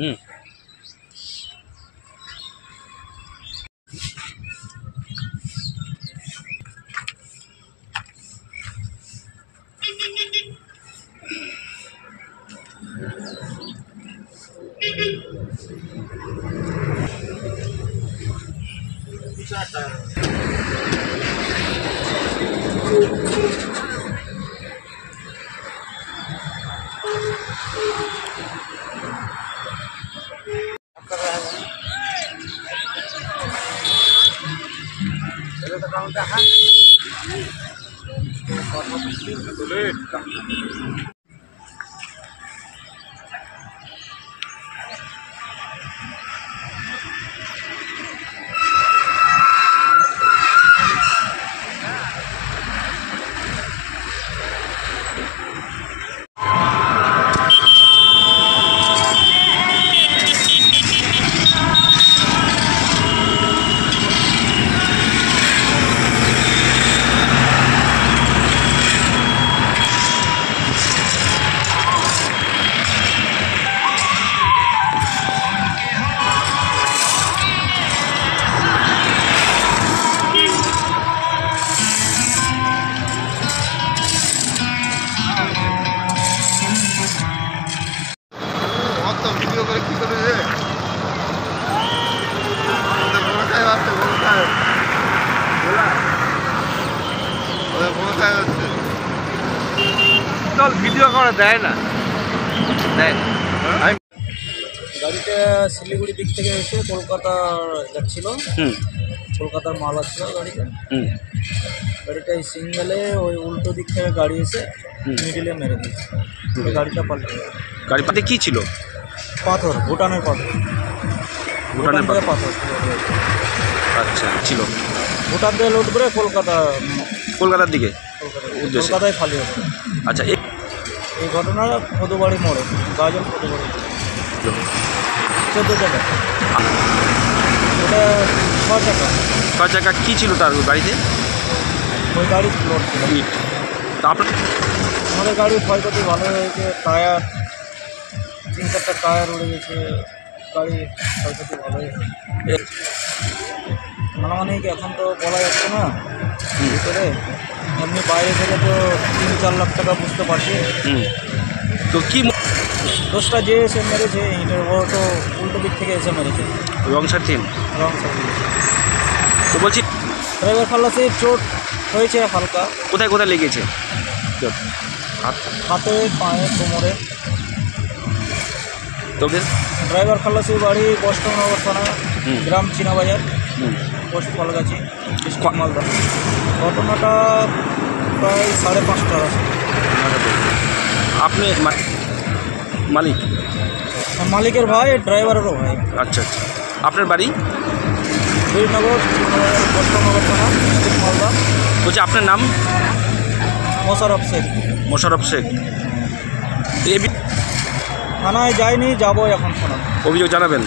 হুম। Video করা দেয় না, দেয় না। গাড়িটা শিলিগুড়ি দিক থেকে এসে কলকাতা যাচ্ছিল। কলকাতার মাল আসছিল গাড়িতে। গাড়িটা সিঙ্গেলে ওই উল্টো দিক থেকে গাড়ি এসে মিডিলে মেরে দিয়েছে। গাড়িটা পাল্টে গেছে। গাড়ি পাতে কি ছিল? পাথর, ভুটানের পাথর। ভুটানের পাথর আচ্ছা ছিল। ভুটান থেকে লোড করে কলকাতার দিকে কলকাতায় ফালি হবে। আচ্ছা, এই ঘটনা ফদুবাড়ি মোড়ে, গাজল ফদুবাড়ি 14 টাকা। ওটা 6 টাকা। 6 টাকা কী ছিল তার গাড়িতে? ওই গাড়ি লোড ছিল। আমাদের গাড়ির ক্ষয়ক্ষতি ভালো হয়েছে। টায়ার 3-4টা টায়ার উড়ে গেছে। গাড়ি ক্ষয়ক্ষতি ভালো হয়েছে। মানামানিক এখন তো বলা যাচ্ছে না ভিতরে। এমনি বাইরে থেকে তো 3-4 লাখ টাকা বুঝতে পারছি। তো কি দোষটা যে এসে মেরেছে, ও তো উল্টো দিক থেকে এসে মেরেছে। রং সাইড থেকে? Wrong side. তো বলছি ড্রাইভার খালাসি চোট হয়েছে হালকা। কোথায় কোথায় লেগেছে? হাতে, পায়ে, কোমরে। তোকে ড্রাইভার খালাসি বাড়ি বৈষ্ণবনগর থানা, গ্রাম চীনাবাজার, পোস্ট ফলগাছি, ডিস্ট্রিক্ট মালদা। ঘটনাটা প্রায় 5:30টার আছে। আপনি মালিক? মালিকের ভাই, ড্রাইভারেরও ভাই। আচ্ছা আচ্ছা। আপনার বাড়ি? বীরনগর, বৈষ্ণবনগর থানা, ডিস্ট্রিক্ট মালদা। বলছি আপনার নাম? মোশাররফ শেখ। মোশাররফ শেখ। থানায় যাইনি, যাবো এখন থানা। অভিযোগ জানাবেন?